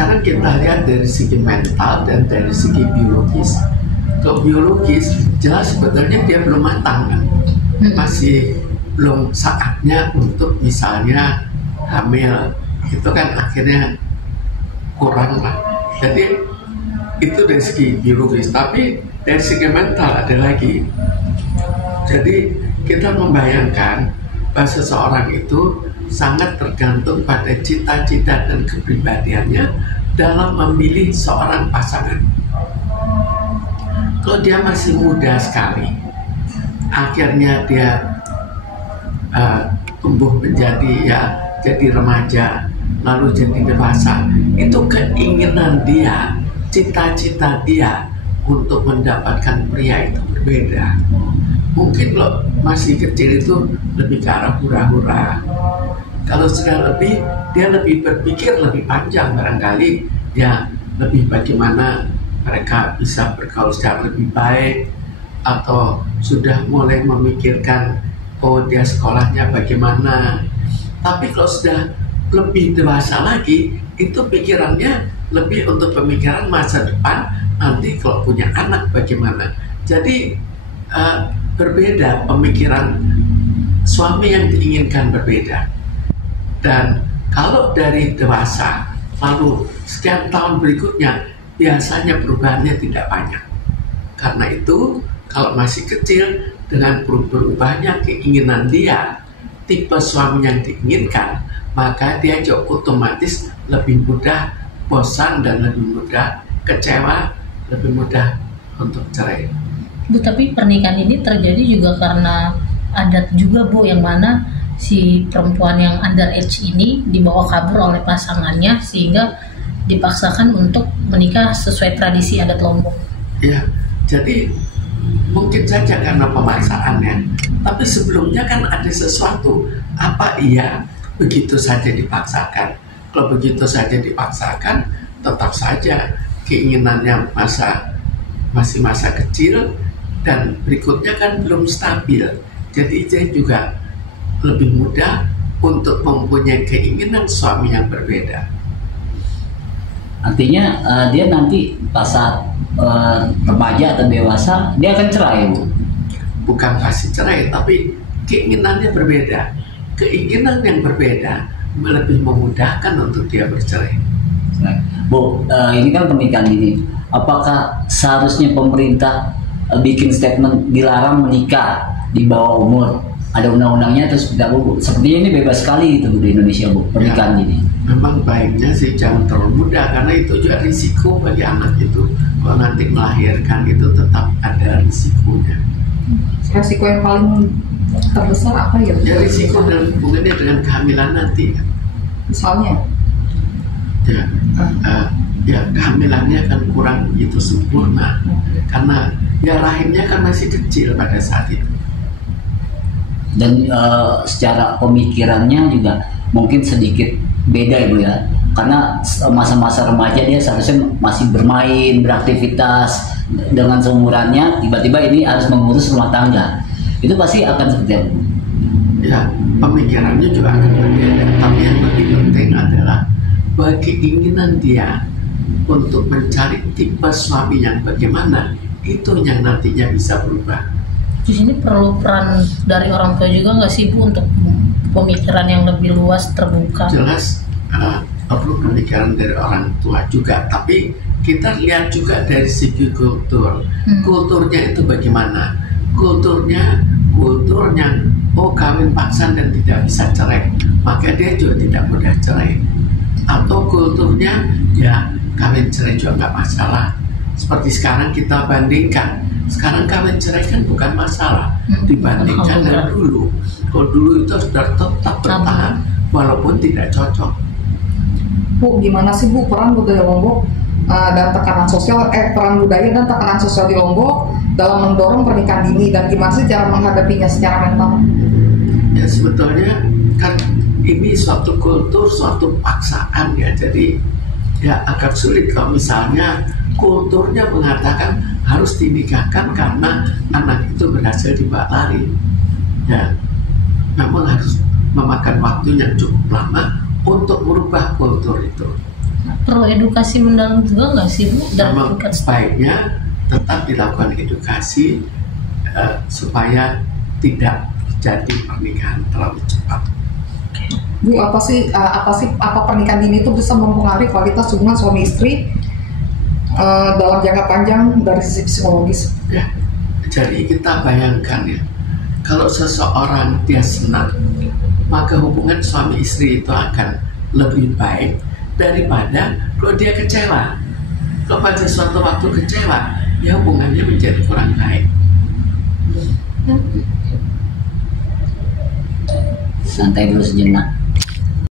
sekarang kita lihat dari segi mental dan dari segi biologis. Kalau biologis jelas sebetulnya dia belum matang kan, masih belum saatnya untuk misalnya hamil, itu kan akhirnya kurang lah. Jadi itu dari segi biologis, tapi dari segi mental ada lagi. Jadi kita membayangkan bahwa seseorang itu sangat tergantung pada cita-cita dan kepribadiannya dalam memilih seorang pasangan. Kalau dia masih muda sekali, akhirnya dia tumbuh menjadi jadi remaja, lalu jadi dewasa, itu keinginan dia, cita-cita dia untuk mendapatkan pria itu berbeda. Mungkin kalau masih kecil itu lebih ke arah hura-hura. Kalau sudah lebih, dia lebih berpikir lebih panjang barangkali, ya lebih bagaimana mereka bisa bergaul secara lebih baik, atau sudah mulai memikirkan dia sekolahnya bagaimana. Tapi kalau sudah lebih dewasa lagi, itu pikirannya lebih untuk pemikiran masa depan, nanti kalau punya anak bagaimana. Jadi berbeda pemikiran suami yang diinginkan berbeda. Dan kalau dari dewasa lalu sekian tahun berikutnya, biasanya perubahannya tidak banyak. Karena itu kalau masih kecil, dengan berubahnya keinginan dia, tipe suami yang diinginkan, maka dia juga otomatis lebih mudah bosan dan lebih mudah kecewa, lebih mudah untuk cerai. Bu, tapi pernikahan ini terjadi juga karena adat juga, Bu, yang mana si perempuan yang underage ini dibawa kabur oleh pasangannya sehingga dipaksakan untuk menikah sesuai tradisi adat Lombok. Ya, jadi mungkin saja karena pemaksaannya, tapi sebelumnya kan ada sesuatu. Apa iya begitu saja dipaksakan? Kalau begitu saja dipaksakan, tetap saja keinginannya masih masa kecil, dan berikutnya kan belum stabil. Jadi dia juga lebih mudah untuk mempunyai keinginan suami yang berbeda. Artinya dia nanti pas saat remaja atau dewasa dia akan cerai, Bu? Bukan pasti cerai, tapi keinginannya berbeda. Keinginan yang berbeda lebih memudahkan untuk dia bercerai. Bu, ini kan pernikahan ini. Apakah seharusnya pemerintah bikin statement dilarang menikah di bawah umur? Ada undang-undangnya terus seperti apa, Bu? Sepertinya ini bebas sekali gitu, Bu, di Indonesia, Bu, pernikahan ini. Memang baiknya sih jangan terlalu muda, karena itu juga risiko bagi anak itu. Kalau nanti melahirkan itu tetap ada risikonya. Risiko yang paling terbesar apa ya? Ya risiko dan hubungannya dengan kehamilan nanti. Misalnya? Ya kehamilannya kan kurang begitu sempurna, karena ya rahimnya kan masih kecil pada saat itu. Dan secara pemikirannya juga mungkin sedikit beda, Ibu, ya, karena masa-masa remaja dia seharusnya masih bermain, beraktivitas dengan seumurannya, tiba-tiba ini harus mengurus rumah tangga. Itu pasti akan seperti apa? Ya, pemikirannya juga akan berbeda, tapi yang lebih penting adalah bagi keinginan dia untuk mencari tipe suami yang bagaimana, itu yang nantinya bisa berubah. Di sini perlu peran dari orang tua juga nggak sih, Bu, untuk pemikiran yang lebih luas, terbuka? Jelas perlu pemikiran dari orang tua juga, tapi kita lihat juga dari segi kultur. Kulturnya itu bagaimana? Kulturnya kawin paksa dan tidak bisa cerai, maka dia juga tidak mudah cerai. Atau kulturnya ya kawin cerai juga nggak masalah. Seperti sekarang kita bandingkan, sekarang kawin cerai kan bukan masalah dibandingkan dengan dulu. Kalau dulu itu sudah tetap bertahan walaupun tidak cocok. Bu, gimana sih, Bu, peran budaya Lombok dan tekanan sosial, peran budaya dan tekanan sosial di Lombok dalam mendorong pernikahan dini, dan gimana sih cara menghadapinya secara mental? Ya sebetulnya kan ini suatu kultur, suatu paksaan ya, jadi ya agak sulit kalau misalnya kulturnya mengatakan harus dinikahkan karena anak itu berhasil dibawa lari. Ya, memang harus memakan waktu yang cukup lama untuk merubah kultur itu. Perlu edukasi mendalam juga nggak sih Bu? Memang baiknya tetap dilakukan edukasi supaya tidak terjadi pernikahan terlalu cepat. Bu, apa pernikahan dini itu bisa mempengaruhi kualitas hubungan suami istri dalam jangka panjang dari sisi psikologis? Ya, jadi kita bayangkan ya, kalau seseorang dia senang, maka hubungan suami istri itu akan lebih baik daripada kalau dia kecewa. Kalau pada suatu waktu kecewa, ya hubungannya menjadi kurang baik. Santai dulu sejenak.